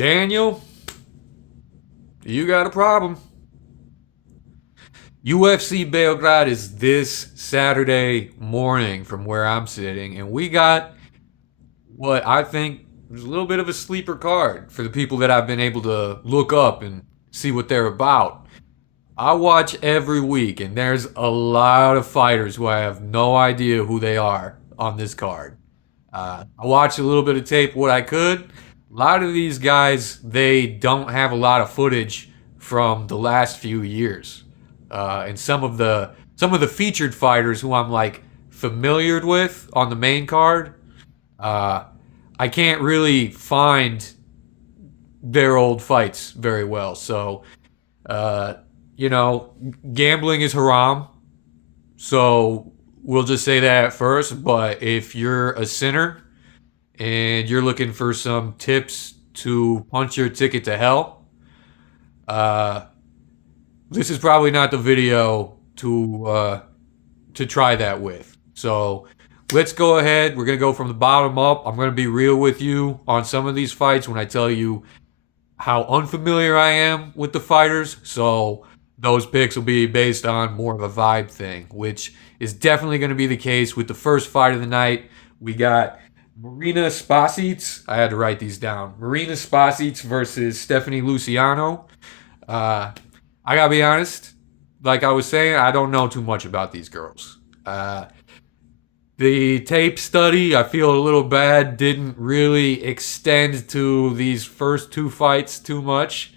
Daniel, you got a problem. UFC Belgrade is this Saturday morning from where I'm sitting, and we got what I think is a little bit of a sleeper card for the people that I've been able to look up and see what they're about. I watch every week, and there's a lot of fighters who I have no idea who they are on this card. I watched a little bit of tape, what I could. A lot of these guys, they don't have a lot of footage from the last few years, and some of the featured fighters who I'm like familiar with on the main card, uh, I can't really find their old fights very well. So, uh, you know, gambling is haram. So we'll just say that at first. But if you're a sinner and you're looking for some tips to punch your ticket to hell, uh, this is probably not the video to try that with. So let's go ahead. We're gonna go from the bottom up. I'm gonna be real with you on some of these fights when I tell you how unfamiliar I am with the fighters. So those picks will be based on more of a vibe thing, which is definitely going to be the case with the first fight of the night. We got Marina Spasic. I had to write these down. Marina Spasic versus Stephanie Luciano. Uh, I gotta be honest. Like I was saying, I don't know too much about these girls. The tape study, I feel a little bad, didn't really extend to these first two fights too much.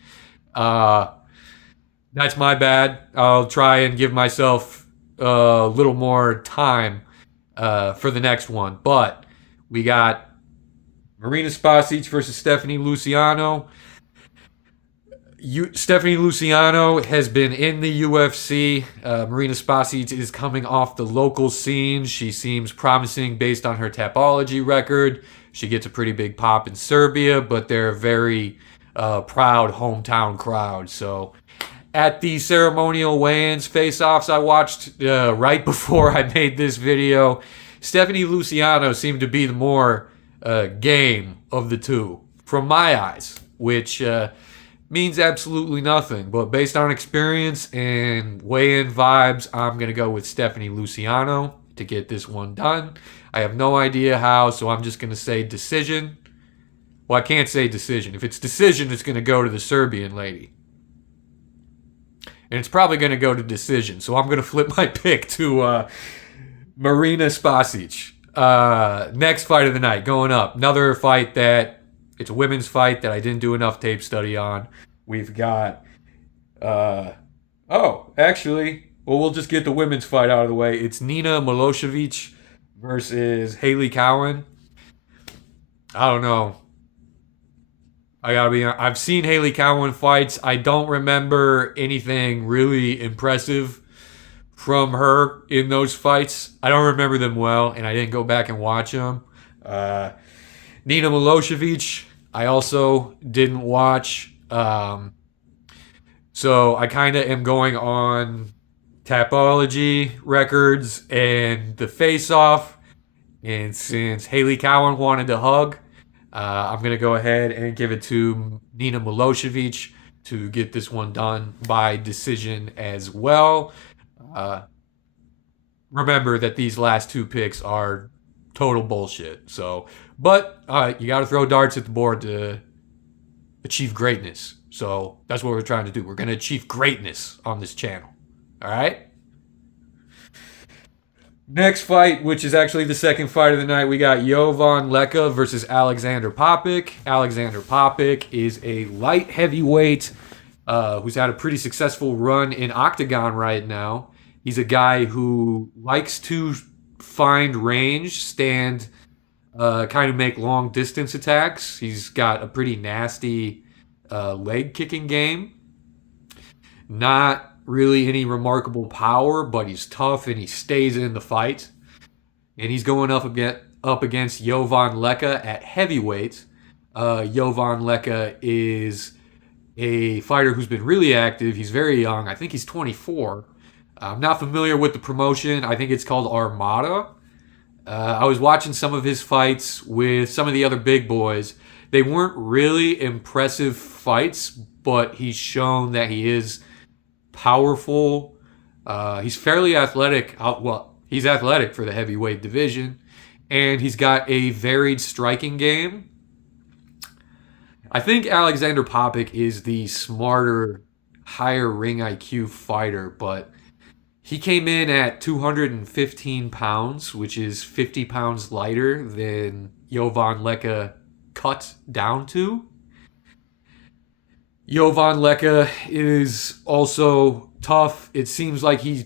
Uh, that's my bad. I'll try and give myself a little more time for the next one. But we got Marina Spasic versus Stephanie Luciano. Stephanie Luciano has been in the UFC. Marina Spasic is coming off the local scene. She seems promising based on her Tapology record. She gets a pretty big pop in Serbia, but they're a very proud hometown crowd. So at the ceremonial weigh-ins face-offs I watched right before I made this video, Stephanie Luciano seemed to be the more game of the two, from my eyes, which means absolutely nothing. But based on experience and weigh-in vibes, I'm going to go with Stephanie Luciano to get this one done. I have no idea how, so I'm just going to say decision. Well, I can't say decision. If it's decision, it's going to go to the Serbian lady. And it's probably going to go to decision. So I'm going to flip my pick to Marina Spasic. Next fight of the night, going up. Another fight that it's a women's fight that I didn't do enough tape study on. We've got, actually, well, we'll just get the women's fight out of the way. It's Nina Milosevic versus Haley Cowan. I don't know. I gotta be honest. I've seen Haley Cowan fights. I don't remember anything really impressive from her in those fights. I don't remember them well, and I didn't go back and watch them. Nina Milosevic, I also didn't watch. So I kind of am going on Tapology records and the face-off. And since Haley Cowan wanted to hug, I'm going to go ahead and give it to Nina Milosevic to get this one done by decision as well. Uh, Remember that these last two picks are total bullshit. So, but you got to throw darts at the board to achieve greatness. So that's what we're trying to do. We're going to achieve greatness on this channel. All right. Next fight, which is actually the second fight of the night, we got Jovan Leka versus Alexander Popik. Alexander Popik is a light heavyweight who's had a pretty successful run in Octagon right now. He's a guy who likes to find range, stand, kind of make long distance attacks. He's got a pretty nasty leg kicking game. Not really any remarkable power, but he's tough and he stays in the fight. And he's going up against Jovan Leka at heavyweight. Jovan Leka is a fighter who's been really active. He's very young. I think he's 24. I'm not familiar with the promotion. I think it's called Armada. I was watching some of his fights with some of the other big boys. They weren't really impressive fights, but he's shown that he is powerful. He's fairly athletic. Well, he's athletic for the heavyweight division, and he's got a varied striking game. I think Alexander Popik is the smarter, higher ring IQ fighter, but he came in at 215 pounds, which is 50 pounds lighter than Jovan Leka cut down to. Jovan Leka is also tough. It seems like he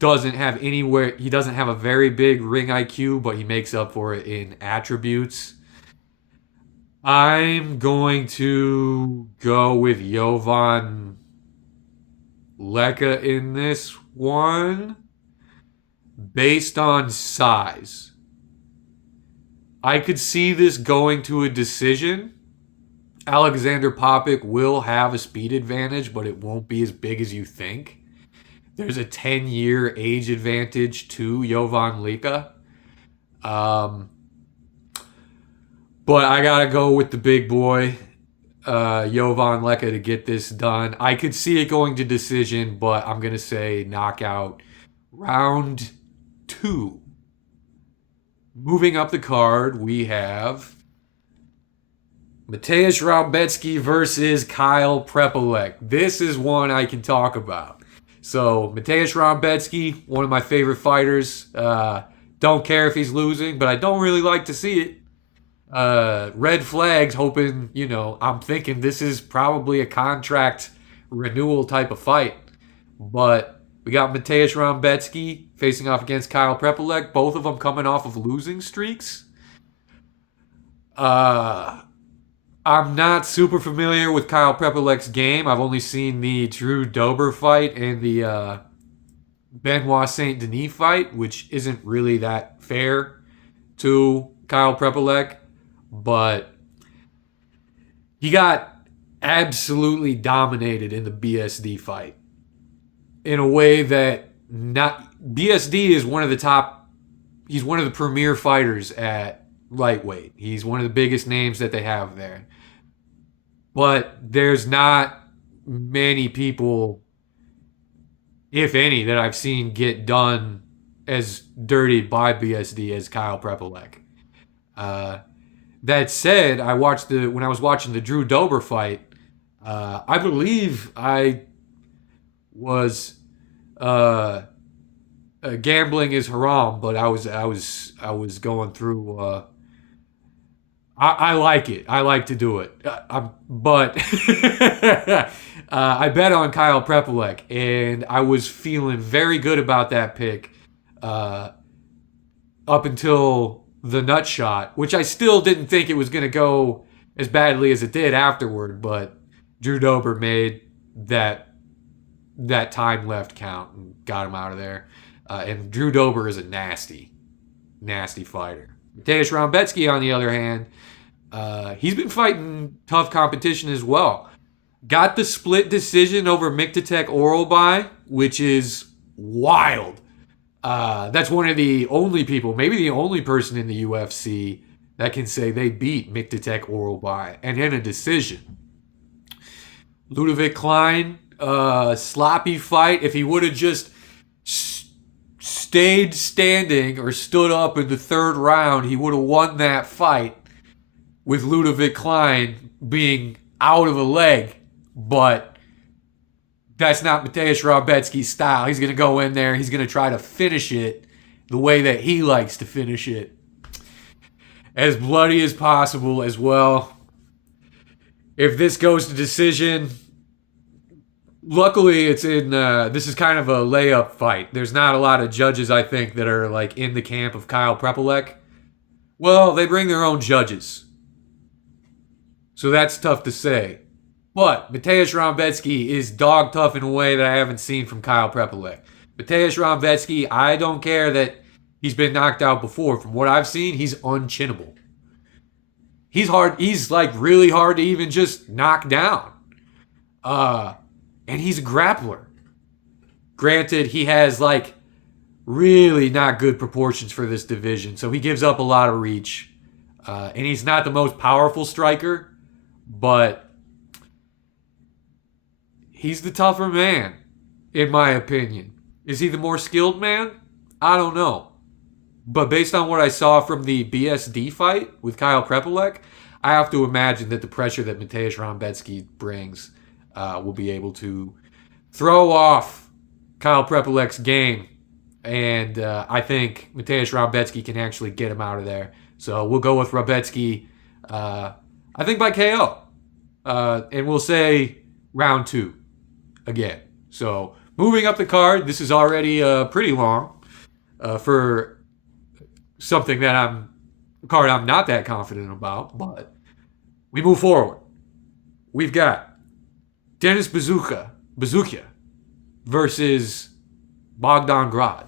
doesn't have a very big ring IQ, but he makes up for it in attributes. I'm going to go with Jovan Leka in this one based on size. I could see this going to a decision. Alexander Popik will have a speed advantage, but it won't be as big as you think. There's a 10-year age advantage to Jovan Leka. But I got to go with the big boy, Jovan Leka, to get this done. I could see it going to decision, but I'm going to say knockout round 2. Moving up the card, we have Mateusz Rebecki versus Kyle Prepolek. This is one I can talk about. So, Mateusz Rebecki, one of my favorite fighters. Don't care if he's losing, but I don't really like to see it. Red flags, hoping, I'm thinking this is probably a contract renewal type of fight. But we got Mateusz Rebecki facing off against Kyle Prepolek, both of them coming off of losing streaks. I'm not super familiar with Kyle Prepolek's game. I've only seen the Drew Dober fight and the Benoit Saint Denis fight, which isn't really that fair to Kyle Prepolek, but he got absolutely dominated in the BSD fight in a way that BSD is one of the top. He's one of the premier fighters at lightweight. He's one of the biggest names that they have there. But there's not many people, if any, that I've seen get done as dirtied by BSD as Kyle Prepolek. That said, when I was watching the Drew Dober fight, I believe I was gambling is haram, but I was going through. I like it. I like to do it. But I bet on Kyle Prepolek, and I was feeling very good about that pick up until the nut shot, which I still didn't think it was going to go as badly as it did afterward. But Drew Dober made that time left count and got him out of there. And Drew Dober is a nasty, nasty fighter. Mateusz Rebecki, on the other hand, he's been fighting tough competition as well. Got the split decision over Miktatek Orolbai, which is wild. That's one of the only people, maybe the only person in the UFC that can say they beat Miktatek Orolbai, and in a decision. Ludovic Klein, sloppy fight. If he would have just stayed standing or stood up in the third round, he would have won that fight with Ludovic Klein being out of a leg. But that's not Mateusz Rebecki's style. He's going to go in there. He's going to try to finish it the way that he likes to finish it. As bloody as possible as well. If this goes to decision, luckily it's in, this is kind of a layup fight. There's not a lot of judges, I think, that are like in the camp of Kyle Prepolek. Well, they bring their own judges. So that's tough to say. But Mateusz Rebecki is dog tough in a way that I haven't seen from Kyle Prepolek. Mateusz Rebecki, I don't care that he's been knocked out before. From what I've seen, he's unchinnable. He's hard. He's like really hard to even just knock down. And he's a grappler. Granted, he has like really not good proportions for this division, so he gives up a lot of reach. And he's not the most powerful striker, but he's the tougher man, in my opinion. Is he the more skilled man? I don't know. But based on what I saw from the BSD fight with Kyle Prepolek, I have to imagine that the pressure that Mateusz Rambetsky brings will be able to throw off Kyle Prepolek's game. And I think Mateusz Rambetsky can actually get him out of there. So we'll go with Rambetsky, I think by KO. And we'll say round 2 again. So moving up the card, this is already pretty long for something that a card I'm not that confident about, but we move forward. We've got Denis Bazooka versus Bogdan Grad.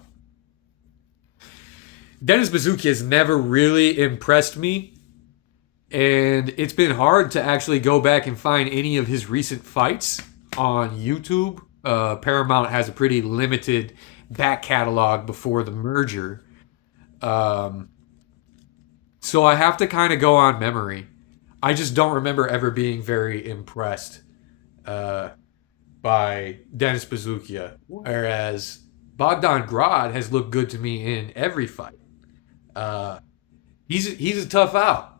Denis Bazooka has never really impressed me, and it's been hard to actually go back and find any of his recent fights on YouTube. Paramount has a pretty limited back catalog before the merger. So I have to kind of go on memory. I just don't remember ever being very impressed by Denis Bazooka, whereas Bogdan Grad has looked good to me in every fight. He's a tough out,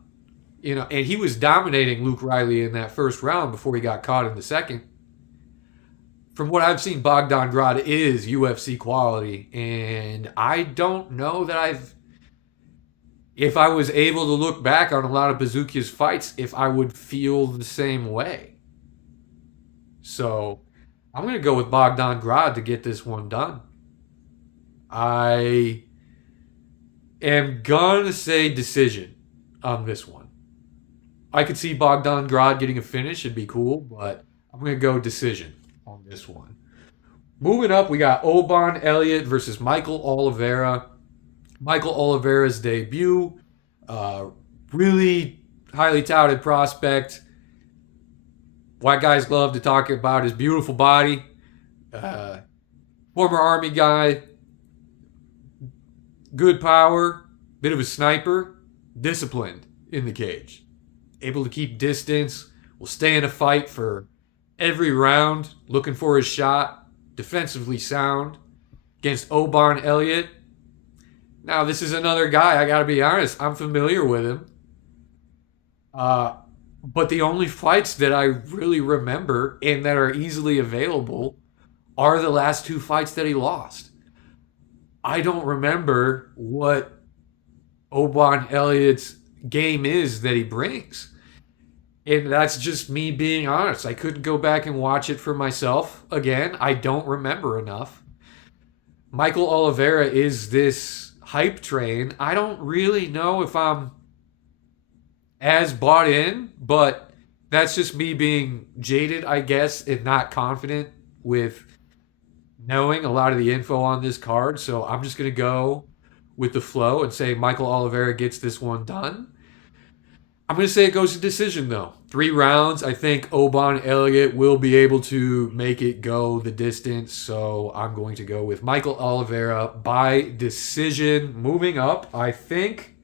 and he was dominating Luke Riley in that first round before he got caught in the second. From what I've seen, Bogdan Grad is UFC quality, and I don't know that if I was able to look back on a lot of Bazooka's fights, if I would feel the same way. So I'm going to go with Bogdan Grad to get this one done. I am going to say decision on this one. I could see Bogdan Grad getting a finish. It'd be cool, but I'm going to go decision on this one. Moving up, we got Oban Elliott versus Michael Oliveira. Michael Oliveira's debut. Really highly touted prospect. White guys love to talk about his beautiful body. Former Army guy. Good power. Bit of a sniper. Disciplined in the cage. Able to keep distance. Will stay in a fight for every round. Looking for his shot. Defensively sound. Against Oban Elliott. Now, this is another guy, I gotta be honest, I'm familiar with him. But the only fights that I really remember and that are easily available are the last 2 fights that he lost. I don't remember what Oban Elliott's game is that he brings. And that's just me being honest. I couldn't go back and watch it for myself. Again, I don't remember enough. Michael Oliveira is this hype train. I don't really know if I'm as bought in, but that's just me being jaded, I guess, and not confident with knowing a lot of the info on this card. So I'm just going to go with the flow and say Michael Oliveira gets this one done. I'm going to say it goes to decision, though. 3 rounds. I think Oban Elliott will be able to make it go the distance. So I'm going to go with Michael Oliveira by decision. Moving up, I think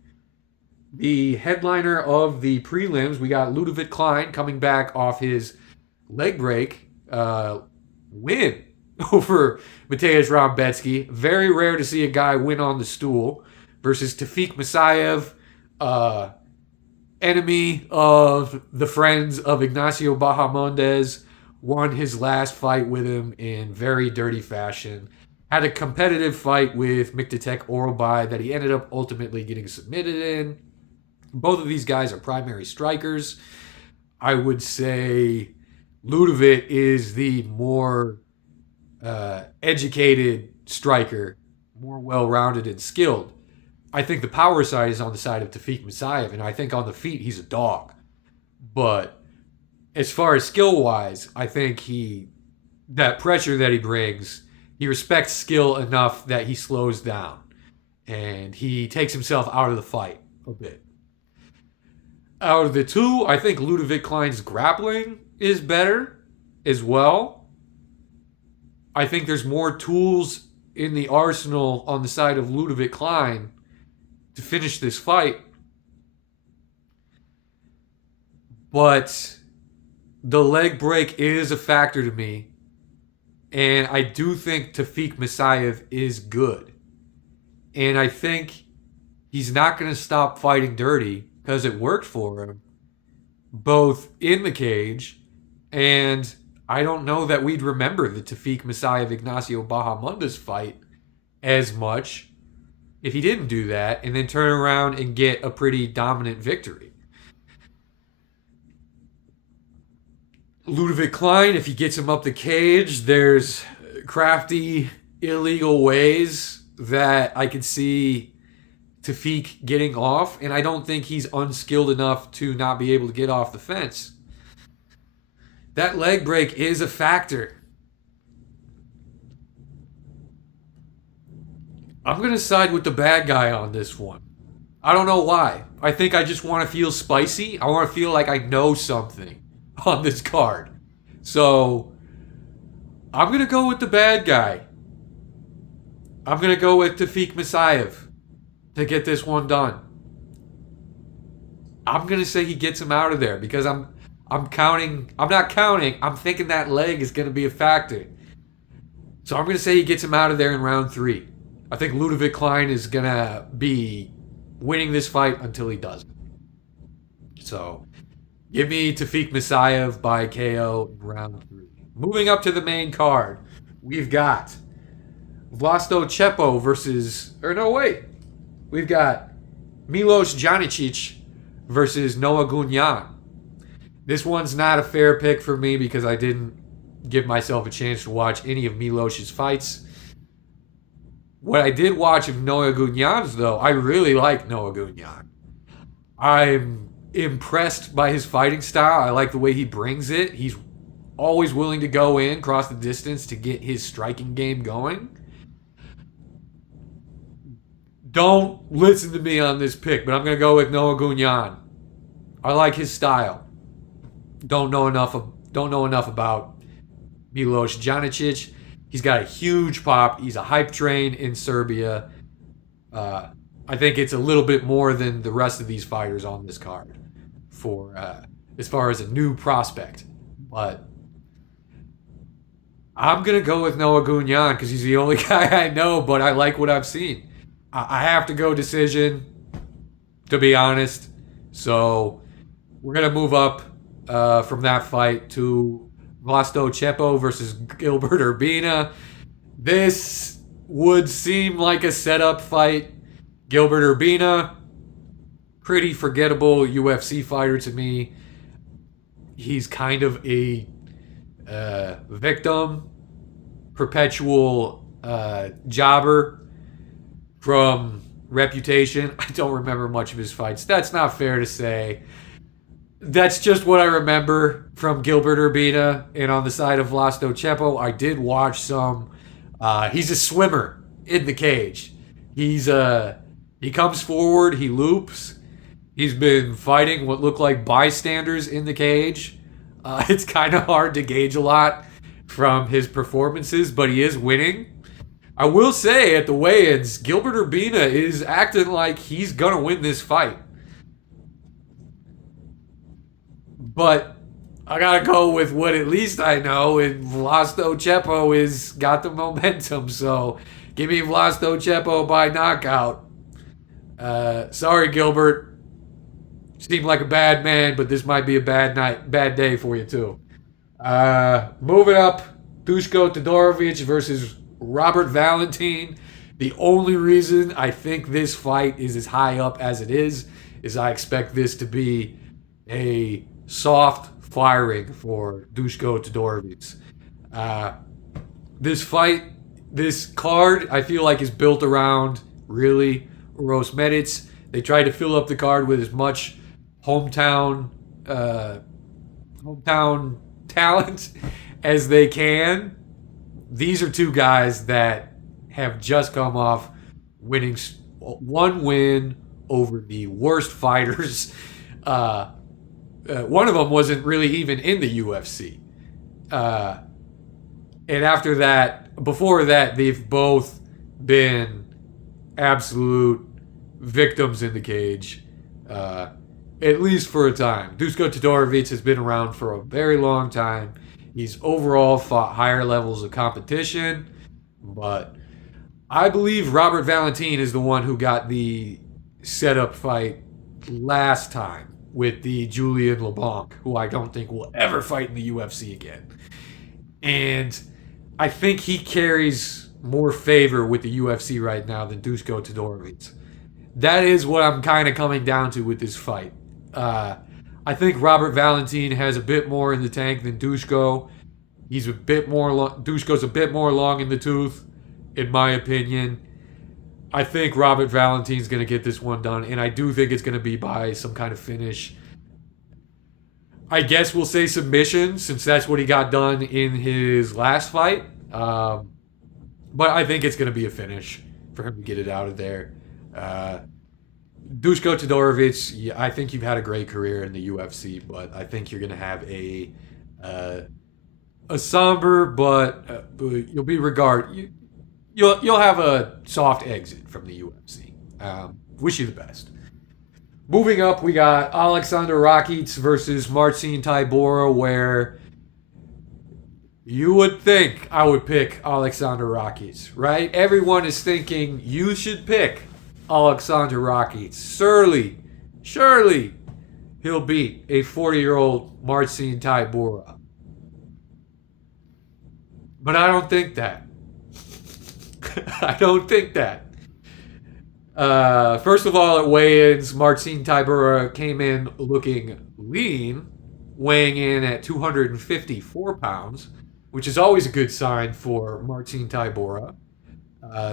the headliner of the prelims, we got Ludovic Klein coming back off his leg break win over Mateusz Rambetsky. Very rare to see a guy win on the stool versus Tafik Masayev, enemy of the friends of Ignacio Bahamondes, won his last fight with him in very dirty fashion. Had a competitive fight with Miktatek Orolbai that he ended up ultimately getting submitted in. Both of these guys are primary strikers. I would say Ludovic is the more educated striker, more well-rounded and skilled. I think the power side is on the side of Tafik Masayev, and I think on the feet he's a dog. But as far as skill-wise, I think that pressure that he brings, he respects skill enough that he slows down. And he takes himself out of the fight a bit. Out of the 2, I think Ludovic Klein's grappling is better as well. I think there's more tools in the arsenal on the side of Ludovic Klein to finish this fight. but the leg break is a factor to me, and I do think Tafik Masayev is good, and I think he's not going to stop fighting dirty because it worked for him, both in the cage, and I don't know that we'd remember the Tafik Masayev Ignacio Bahamondes fight as much if he didn't do that and then turn around and get a pretty dominant victory. Ludovic Klein, if he gets him up the cage, there's crafty, illegal ways that I could see Tafik getting off, and I don't think he's unskilled enough to not be able to get off the fence. That leg break is a factor. I'm going to side with the bad guy on this one. I don't know why. I think I just want to feel spicy. I want to feel like I know something on this card. So, I'm going to go with the bad guy. I'm going to go with Tafik Masayev to get this one done. I'm going to say he gets him out of there because I'm not counting. I'm thinking that leg is going to be a factor. So I'm going to say he gets him out of there in round 3. I think Ludovic Klein is going to be winning this fight until he doesn't. So give me Tafik Masayev by KO in round 3. Moving up to the main card, we've got Vlasto Chepo we've got Milos Janicic versus Noah Gunyan. This one's not a fair pick for me because I didn't give myself a chance to watch any of Milos's fights. What I did watch of Noah Gunyan's, though, I really like Noah Gunyan. I'm impressed by his fighting style. I like the way he brings it. He's always willing to go in, cross the distance to get his striking game going. Don't listen to me on this pick, but I'm going to go with Noah Gunyan. I like his style. Don't know enough about Milos Janicic. He's got a huge pop. He's a hype train in Serbia. I think it's a little bit more than the rest of these fighters on this card for as far as a new prospect. But I'm going to go with Noah Gunyan because he's the only guy I know, but I like what I've seen. I have to go decision, to be honest. So we're going to move up from that fight to Vlasto Chepo versus Gilbert Urbina. This would seem like a setup fight. Gilbert Urbina, pretty forgettable UFC fighter to me. He's kind of a victim, perpetual jobber from reputation. I don't remember much of his fights. That's not fair to say. That's just what I remember from Gilbert Urbina. And on the side of Vlasto Chepo, I did watch some. He's a swimmer in the cage. He comes forward, he loops. He's been fighting what look like bystanders in the cage. It's kind of hard to gauge a lot from his performances, but he is winning. I will say at the weigh-ins, Gilbert Urbina is acting like he's gonna win this fight. But I gotta go with what at least I know, and Vlasto Chepo is got the momentum. So give me Vlasto Chepo by knockout. Sorry, Gilbert. Seemed like a bad man, but this might be a bad day for you too. Moving up, Dushko Todorovic versus Robert Valentin. The only reason I think this fight is as high up as it is I expect this to be a soft firing for Dushko Todorovic. This card, I feel like is built around really Uros Medic. They tried to fill up the card with as much hometown talent as they can. These are two guys that have just come off winning one win over the worst fighters. One of them wasn't really even in the UFC. And before that, they've both been absolute victims in the cage. at least for a time. Dusko Todorovic has been around for a very long time. He's overall fought higher levels of competition, but I believe Robert Valentin is the one who got the setup fight last time with the Julian LeBlanc, who I don't think will ever fight in the UFC again. And I think he carries more favor with the UFC right now than Dusko Todorovic. That is what I'm kind of coming down to with this fight. Uh, I think Robert Valentin has a bit more in the tank than Dushko. He's a bit more. Dushko's a bit more long in the tooth, in my opinion. I think Robert Valentin's going to get this one done, and I do think it's going to be by some kind of finish. I guess we'll say submission, since that's what he got done in his last fight. But I think it's going to be a finish for him to get it out of there. Uh, Dushko Todorovic, yeah, I think you've had a great career in the UFC, but I think you're going to have uh, a somber, but you'll be you'll have a soft exit from the UFC. Wish you the best. Moving up, we got Alexander Rakic versus Marcin Tybura, where you would think I would pick Alexander Rakic, right? Everyone is thinking you should pick Alexander Rakic. Surely he'll beat a 40-year-old Marcin Tybura. But I don't think that. I don't think that. First of all, at weigh-ins, Marcin Tybura came in looking lean, weighing in at 254 pounds, which is always a good sign for Marcin Tybura.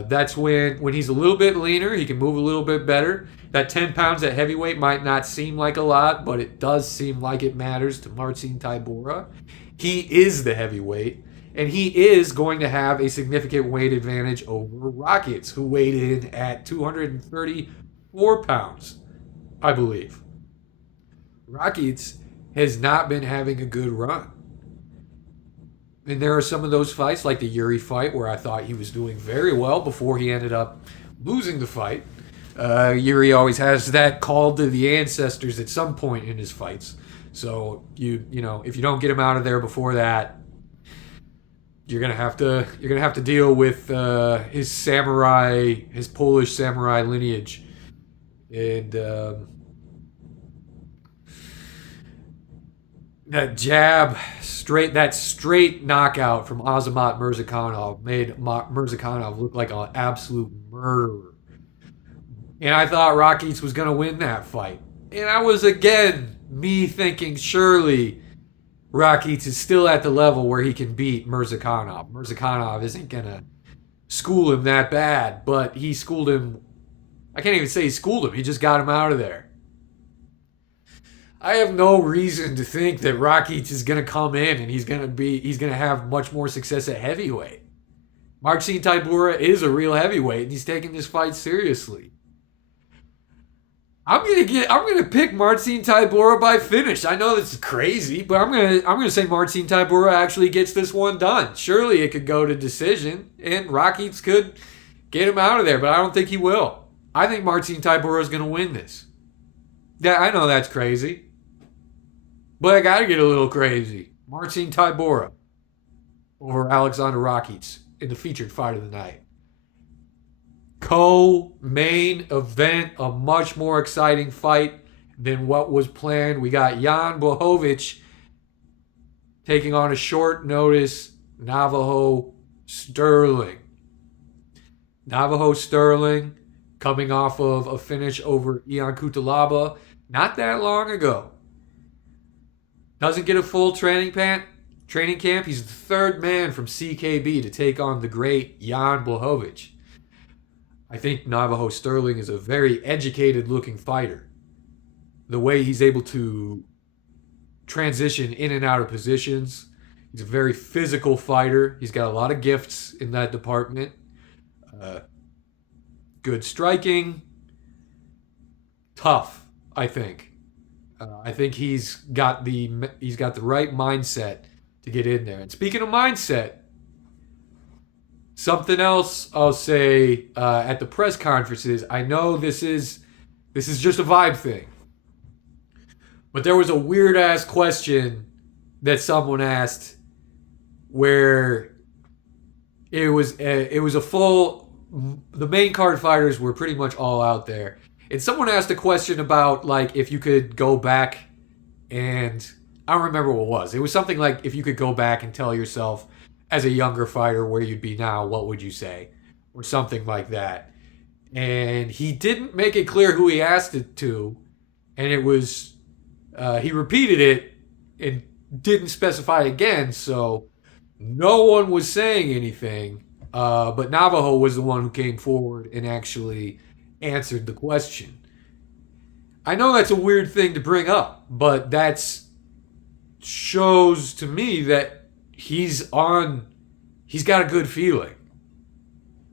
That's when he's a little bit leaner, he can move a little bit better. That 10 pounds at heavyweight might not seem like a lot, but it does seem like it matters to Marcin Tybura. He is the heavyweight, and he is going to have a significant weight advantage over Rockets, who weighed in at 234 pounds, I believe. Rockets has not been having a good run. And there are some of those fights, like the Yuri fight, where I thought he was doing very well before he ended up losing the fight. Yuri always has that call to the ancestors at some point in his fights. So you know, if you don't get him out of there before that, you're gonna have to deal with his Polish samurai lineage, and that straight knockout from Azamat Mirzakhanov made Mirzakhanov look like an absolute murderer. And I thought Rakic was going to win that fight. And I was, again, me thinking surely Rakic is still at the level where he can beat Mirzakhanov. Mirzakhanov isn't going to school him that bad, but he schooled him. I can't even say he schooled him. He just got him out of there. I have no reason to think that Rakic is going to come in and he's going to have much more success at heavyweight. Marcin Tybura is a real heavyweight and he's taking this fight seriously. I'm gonna pick Marcin Tybura by finish. I know this is crazy, but I'm gonna say Marcin Tybura actually gets this one done. Surely it could go to decision, and Rakic could get him out of there, but I don't think he will. I think Marcin Tybura is gonna win this. Yeah, I know that's crazy, but I gotta get a little crazy. Marcin Tybura over Alexander Rakic in the featured fight of the night. Co-main event, a much more exciting fight than what was planned. We got Jan Blachowicz taking on a short notice Navajo Sterling. Navajo Sterling coming off of a finish over Ion Cutelaba not that long ago. Doesn't get a full training camp. He's the third man from CKB to take on the great Jan Blachowicz. I think Navajo Sterling is a very educated looking fighter. The way he's able to transition in and out of positions. He's a very physical fighter. He's got a lot of gifts in that department. Good striking. Tough, I think. I think he's got the right mindset to get in there. And speaking of mindset, something else I'll say at the press conferences. I know this is just a vibe thing, But there was a weird ass question that someone asked where it was a full. The main card fighters were pretty much all out there, and someone asked a question about like if you could go back and I don't remember what it was. It was something like if you could go back and tell yourself as a younger fighter where you'd be now, what would you say, or something like that. And he didn't make it clear who he asked it to, and it was he repeated it and didn't specify again, so no one was saying anything. But Navajo was the one who came forward and actually answered the question. I know that's a weird thing to bring up, but that's shows to me that he's got a good feeling.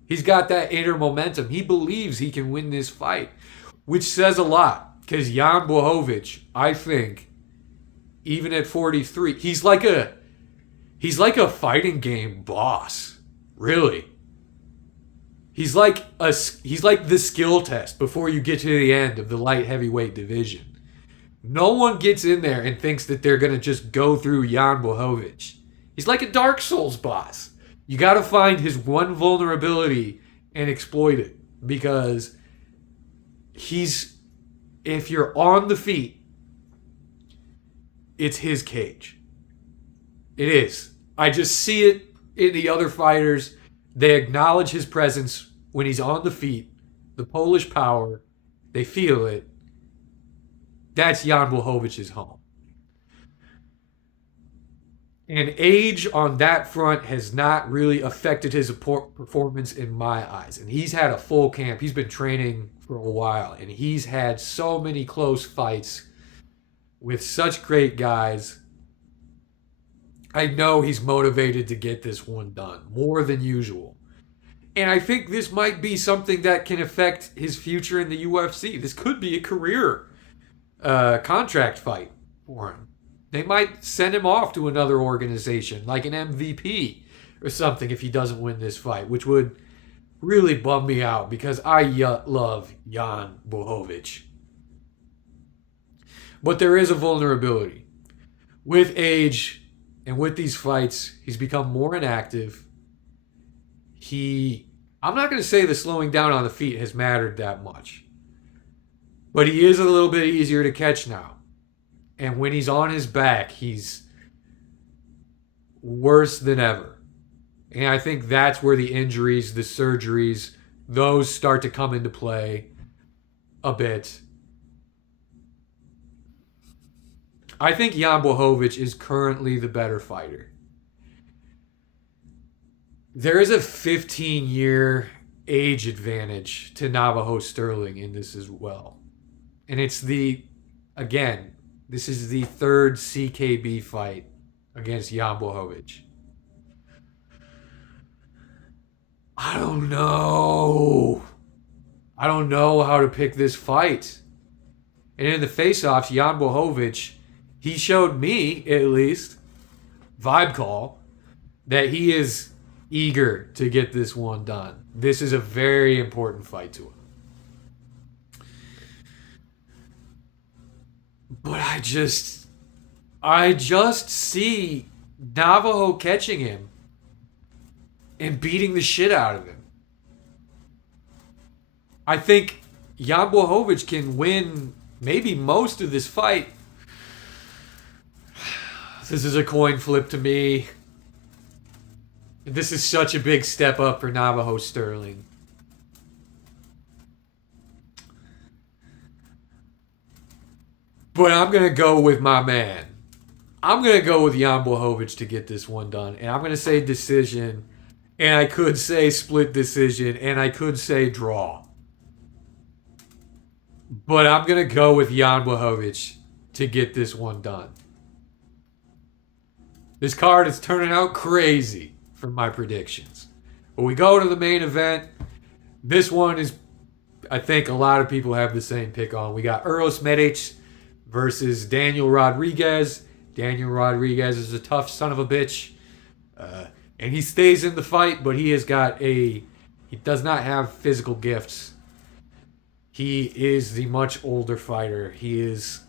He's got that inner momentum. He believes he can win this fight, which says a lot. Because Jan Blachowicz, I think, even at 43, he's like a fighting game boss. Really. He's like the skill test before you get to the end of the light heavyweight division. No one gets in there and thinks that they're gonna just go through Jan Blachowicz. He's like a Dark Souls boss. You gotta find his one vulnerability and exploit it. Because if you're on the feet, it's his cage. It is. I just see it in the other fighters. They acknowledge his presence when he's on the feet. The Polish power. They feel it. That's Jan Blachowicz' home. And age on that front has not really affected his performance in my eyes. And he's had a full camp. He's been training for a while. And he's had so many close fights with such great guys. I know he's motivated to get this one done more than usual. And I think this might be something that can affect his future in the UFC. This could be a career contract fight for him. They might send him off to another organization, like an MVP or something, if he doesn't win this fight, which would really bum me out because I love Jan Blachowicz. But there is a vulnerability. With age and with these fights, he's become more inactive. I'm not going to say the slowing down on the feet has mattered that much, but he is a little bit easier to catch now. And when he's on his back, he's worse than ever. And I think that's where the injuries, the surgeries, those start to come into play a bit. I think Jan Blachowicz is currently the better fighter. There is a 15-year age advantage to Navajo Sterling in this as well. And again, this is the third CKB fight against Jan Blachowicz. I don't know. I don't know how to pick this fight. And in the face-offs, Jan Blachowicz, he showed me, at least, vibe call, that he is eager to get this one done. This is a very important fight to him. But I just see Navajo catching him and beating the shit out of him. I think Jan Blachowicz can win maybe most of this fight. This is a coin flip to me. This is such a big step up for Navajo Sterling. But I'm going to go with my man. I'm going to go with Jan Blachowicz to get this one done. And I'm going to say decision. And I could say split decision. And I could say draw. But I'm going to go with Jan Blachowicz to get this one done. This card is turning out crazy from my predictions. But we go to the main event. This one is, I think a lot of people have the same pick on. We got Uros Medic versus Daniel Rodriguez. Daniel Rodriguez is a tough son of a bitch. And he stays in the fight, but he does not have physical gifts. He is the much older fighter. He is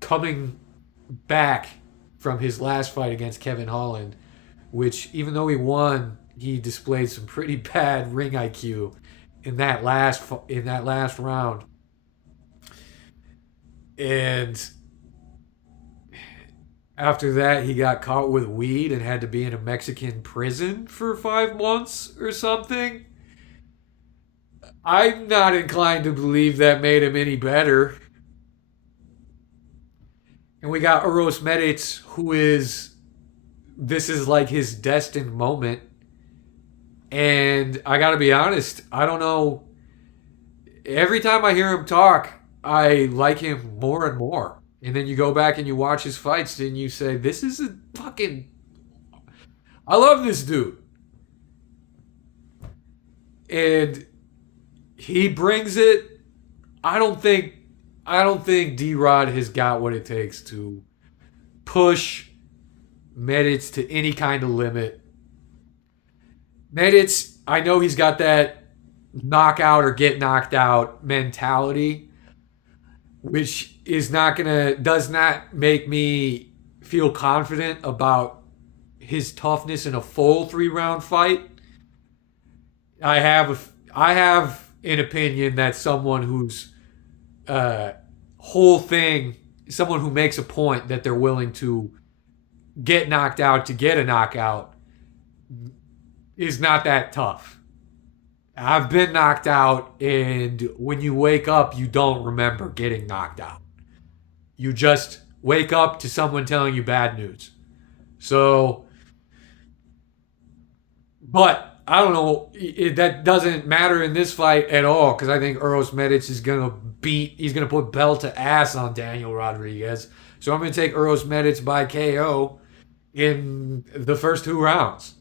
coming back from his last fight against Kevin Holland, which even though he won, he displayed some pretty bad ring IQ in that last round. And after that, he got caught with weed and had to be in a Mexican prison for 5 months or something. I'm not inclined to believe that made him any better. And we got Uros Medic, who is this is like his destined moment. And I gotta be honest, I don't know. Every time I hear him talk, I like him more and more. And then you go back and you watch his fights, and you say, "This is a fucking. I love this dude." And he brings it. I don't think. I don't think D Rod has got what it takes to push Medic to any kind of limit. Medic, I know he's got that knockout or get knocked out mentality, which is not gonna does not make me feel confident about his toughness in a full 3 round fight. I have an opinion that someone whose whole thing, someone who makes a point that they're willing to get knocked out to get a knockout, is not that tough. I've been knocked out, and when you wake up, you don't remember getting knocked out. You just wake up to someone telling you bad news. So, but I don't know. That doesn't matter in this fight at all because I think Uros Medic is gonna he's gonna put belt to ass on Daniel Rodriguez. So I'm gonna take Uros Medic by KO in the first 2 rounds.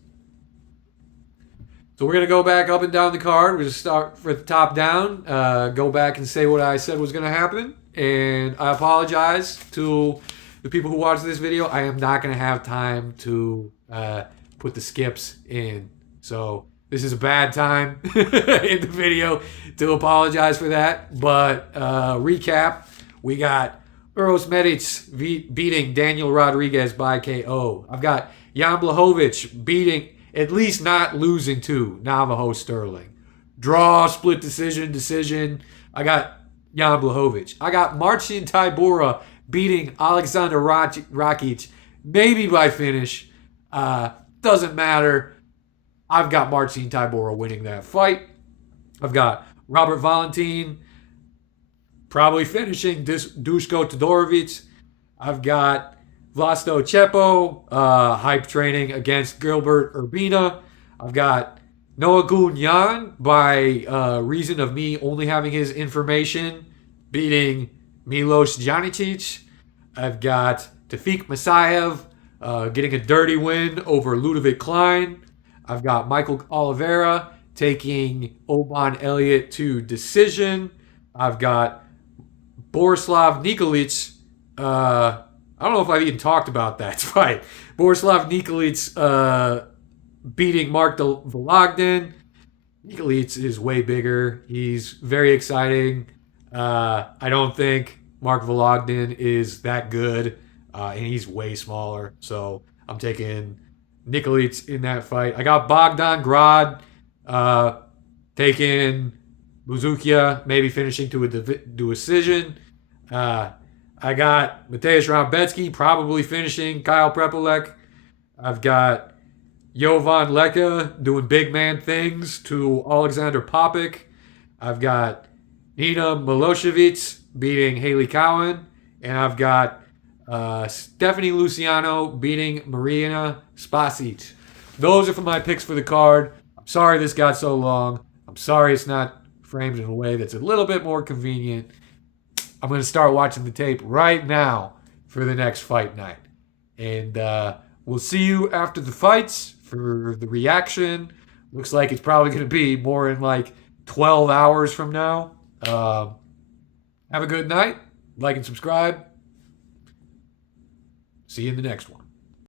So we're gonna go back up and down the card. We're gonna start for the top down. Go back and say what I said was gonna happen, and I apologize to the people who watch this video. I am not gonna have time to put the skips in. So this is a bad time in the video to apologize for that. But recap, we got Uros Medic beating Daniel Rodriguez by KO. I've got Jan Blachowicz beating, at least not losing to, Navajo Sterling. Draw, split decision. I got Jan Blachowicz. I got Marcin Tybura beating Alexander Rakic, maybe by finish. Doesn't matter. I've got Marcin Tybura winning that fight. I've got Robert Valentin probably finishing Dushko Todorovic. I've got Vlasto Chepo hype training against Gilbert Urbina. I've got Noah Gunyan by reason of me only having his information beating Milos Janicic. I've got Tafik Masayev getting a dirty win over Ludovic Klein. I've got Michael Oliveira taking Oban Elliott to decision. I've got Borislav Nikolic. I don't know if I've even talked about that fight. Borislav Nikolic beating Mark Vologden. Nikolic is way bigger. He's very exciting. I don't think Mark Vologden is that good, and he's way smaller. So I'm taking Nikolic in that fight. I got Bogdan Grad taking Buzukia, maybe finishing to a decision. I got Mateusz Rambetsky probably finishing Kyle Prepolek. I've got Jovan Leka doing big man things to Alexander Popik. I've got Nina Milosevic beating Haley Cowan. And I've got Stephanie Luciano beating Marina Spasic. Those are for my picks for the card. I'm sorry this got so long. I'm sorry it's not framed in a way that's a little bit more convenient. I'm going to start watching the tape right now for the next fight night. And we'll see you after the fights for the reaction. Looks like it's probably going to be more in like 12 hours from now. Have a good night. Like and subscribe. See you in the next one.